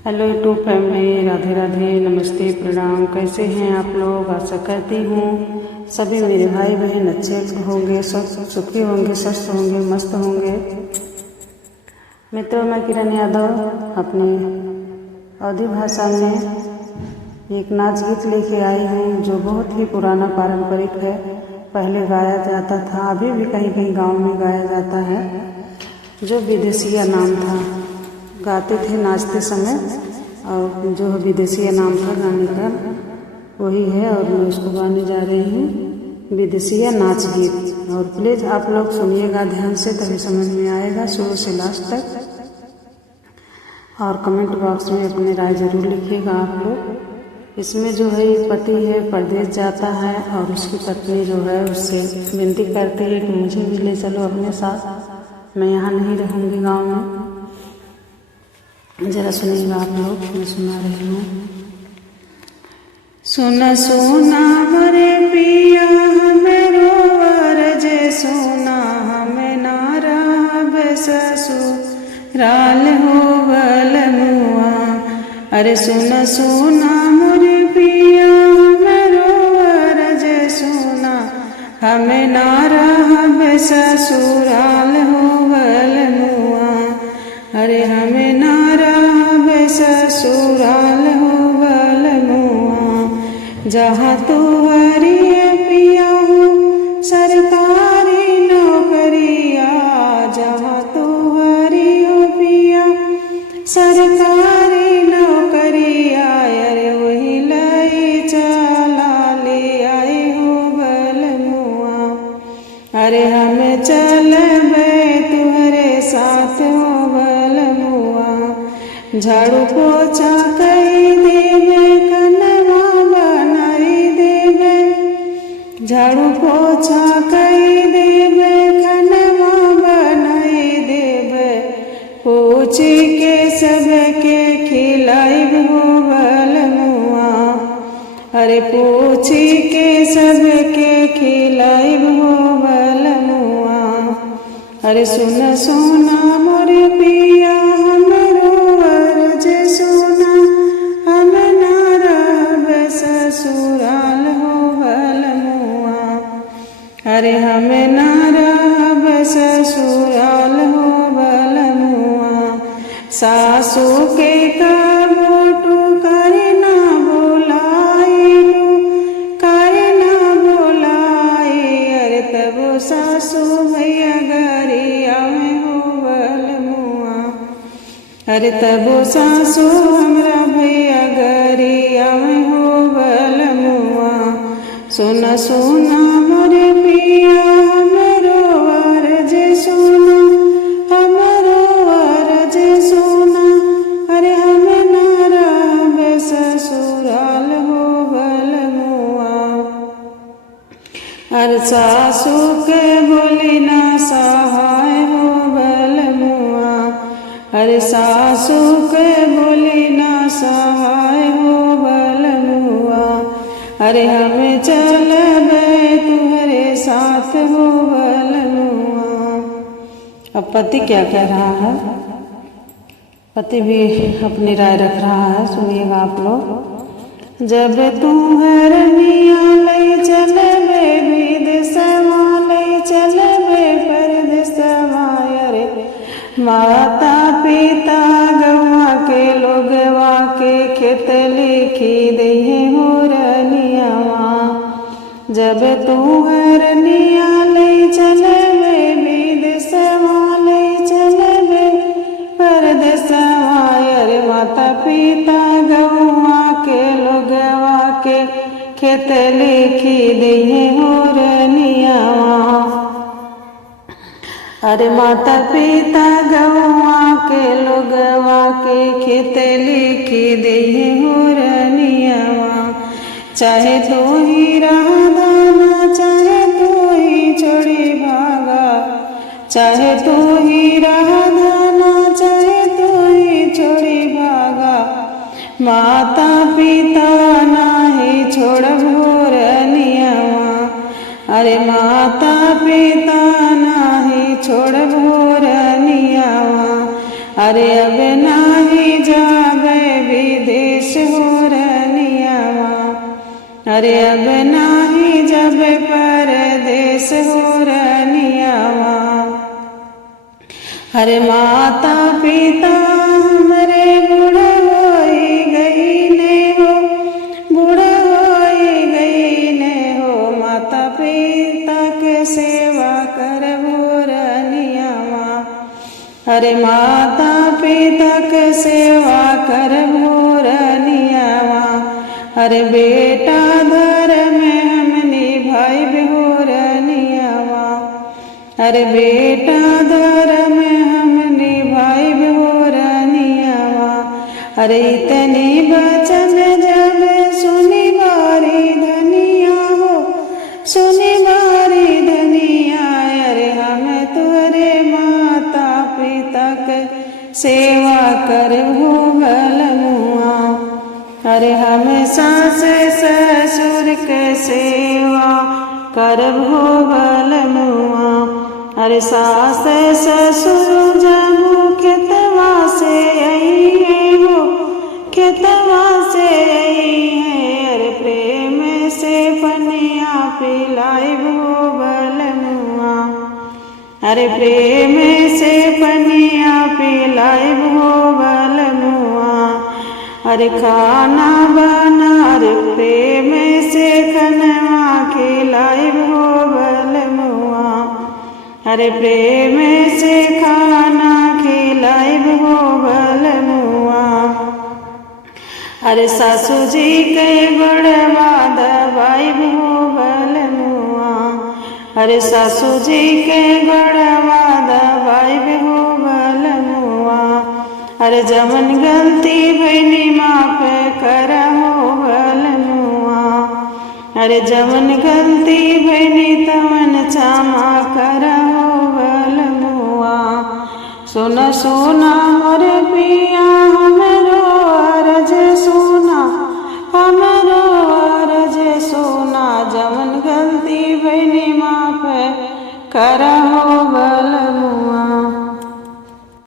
Hello YouTube family, Radhe Radhe, नमस्ते, प्रणाम। कैसे हैं आप लोग? आशा करती हूँ सभी मेरे भाई बहन अच्छे होंगे, सुखी होंगे, स्वस्थ होंगे, मस्त होंगे। मित्रों, मैं किरण यादव अपनी अवधी भाषा में एक नाच गीत लेके आई हूँ जो बहुत ही पुराना पारंपरिक है। पहले गाया जाता था, अभी भी कहीं कहीं गाँव में गाया जाता है, जो विदेशिया नाम था। गाते थे नाचते समय, और जो विदेशिया नाम था गाने का वही है, और मैं उसको गाने जा रही हूँ, विदेशिया नाच गीत। और प्लीज़ आप लोग सुनिएगा ध्यान से, तभी समझ में आएगा शुरू से लास्ट तक। और कमेंट बॉक्स में अपनी राय ज़रूर लिखिएगा आप लोग। इसमें जो है पति है परदेश जाता है, और उसकी पत्नी जो है उससे विनती करती है कि मुझे भी ले चलो अपने साथ, मैं यहाँ नहीं रहूँगी गाँव में। जरा सुनिएगा आप लोग, मैं सुना रही हूँ। सुना सुना मरे पिया हमें रोवर जे, सुना हमें नारा ससुराल हो बलनुआ। अरे सुना सुना मोरे पिया हमें रोवर जे, सुना हमें नारा ससुराल हो बलनुआ। अरे हमें नारा ससुराल हो बलनुआ। जहाँ तू हरी पिया हो सरकारी नौकरिया, जहाँ तू हरी हो पिया सरकारी नौकरिया। अरे वही लई चला ले आए हो बलनुआ। अरे हमें चलबे तुहरे साथ हो बलनुआ। झाड़ू पोछा कई देवे कनवा बनाई देवे, झाड़ू पोछा कई देवे कनवा बनाई देवे। पूछी के सबके खिलाइब हो बलनुआ। अरे पूछी के सबके खिलाइब हो बलनुआ। अरे सुन सुना मोरे पिया ससुराल हो बलनुआ। अरे हमें नारा ससुराल हो बलनुआ। सासू के काबोटू करे ना बोलाई, करे ना बोलाई। अरे तब सासू भैया गरिया में हो बलनुआ। अरे तब सासू हमरा भैया गरिया में हो बलनुआ। सोना सोना मोरे पिया हमरो अरज सोना, हमरो अरज सोना। अरे हमें नारा ससुराल हो बलनुआ। अरे सासू के बोली ना सहाय हो बलनुआ। अरे सासू के बोली ना सहाय हो बलनुआ। अरे हमें चलबे तुहरे साथ हो बलनुआ। अब पति क्या कह रहा है? पति भी अपनी राय रख रहा है, सुनिएगा आप लोग। जब तू हरनिया ले चलबे विदेशवा, ले चलबे परदेशवा। अरे माता पिता गवा के लोगवा के खेत लिखी दे हो रनियावा। जब तू हरनिया ले चलबे विदेशवा, ले चलबे परदेशवा। अरे माता पिता गवा के लोगवा के खेत लिखी दे हो रनियावा। अरे माता पिता गवा के लोगवा के खेत लिखी दे हो रनियावा। चाहे तो ही राधाना, चाहे तो ही छोड़ी भागा, चाहे तो ही राधाना, चाहे तो ही छोड़ी भागा। माता पिता नाही छोड़ब हो रनियावा। अरे माता पिता नाही छोड़ब हो रनियावा। अरे अब नाही जाबे अरे अब नाही जब परदेस हो रनियावा, अरे माता पिता हमरे बूढ़ा होई गई ने हो, बूढ़ा होई गई ने हो, माता पिता के सेवा करबो रनियावा, अरे माता पिता के सेवा करबो रनियावा, अरे बेटा धर्म हम निभाई हो रनियावा, अरे बेटा धर्म हम निभाई हो रनियावा, अरे इतनी बचन जब सुनी बारी धनिया हो, सुनी बारी धनिया, अरे हम तुरे माता पिता के सेवा करबो भलमुआ, अरे हम सास ससुर के सेवा करबो भलमुआ, अरे सास ससुर जब खेतवा से आई हो, खेतवा से आई है, अरे प्रेम से पनिया पिलाई हो भलमुआ, अरे प्रेम से पनिया पिलाई हो भलमुआ, अरे खाना बना रे प्रेम से खनवा खिलाई हो भलमुआ, अरे प्रेम से खाना खिलाई हो भलमुआ, अरे सासू जी के बड़वा दवाई हो भलमुआ, अरे सासू जी के बड़वा दवाई हो भलमुआ, अरे जमन गलती भैनी माफ करहो भलमुआ, अरे जमन गलती भैनी तमन क्षमा करहो भलमुआ, सुन सुना मोर पिया हमरो अरज सुना, हमरो अरज सुना, जमन गलती भैनी माफ करहो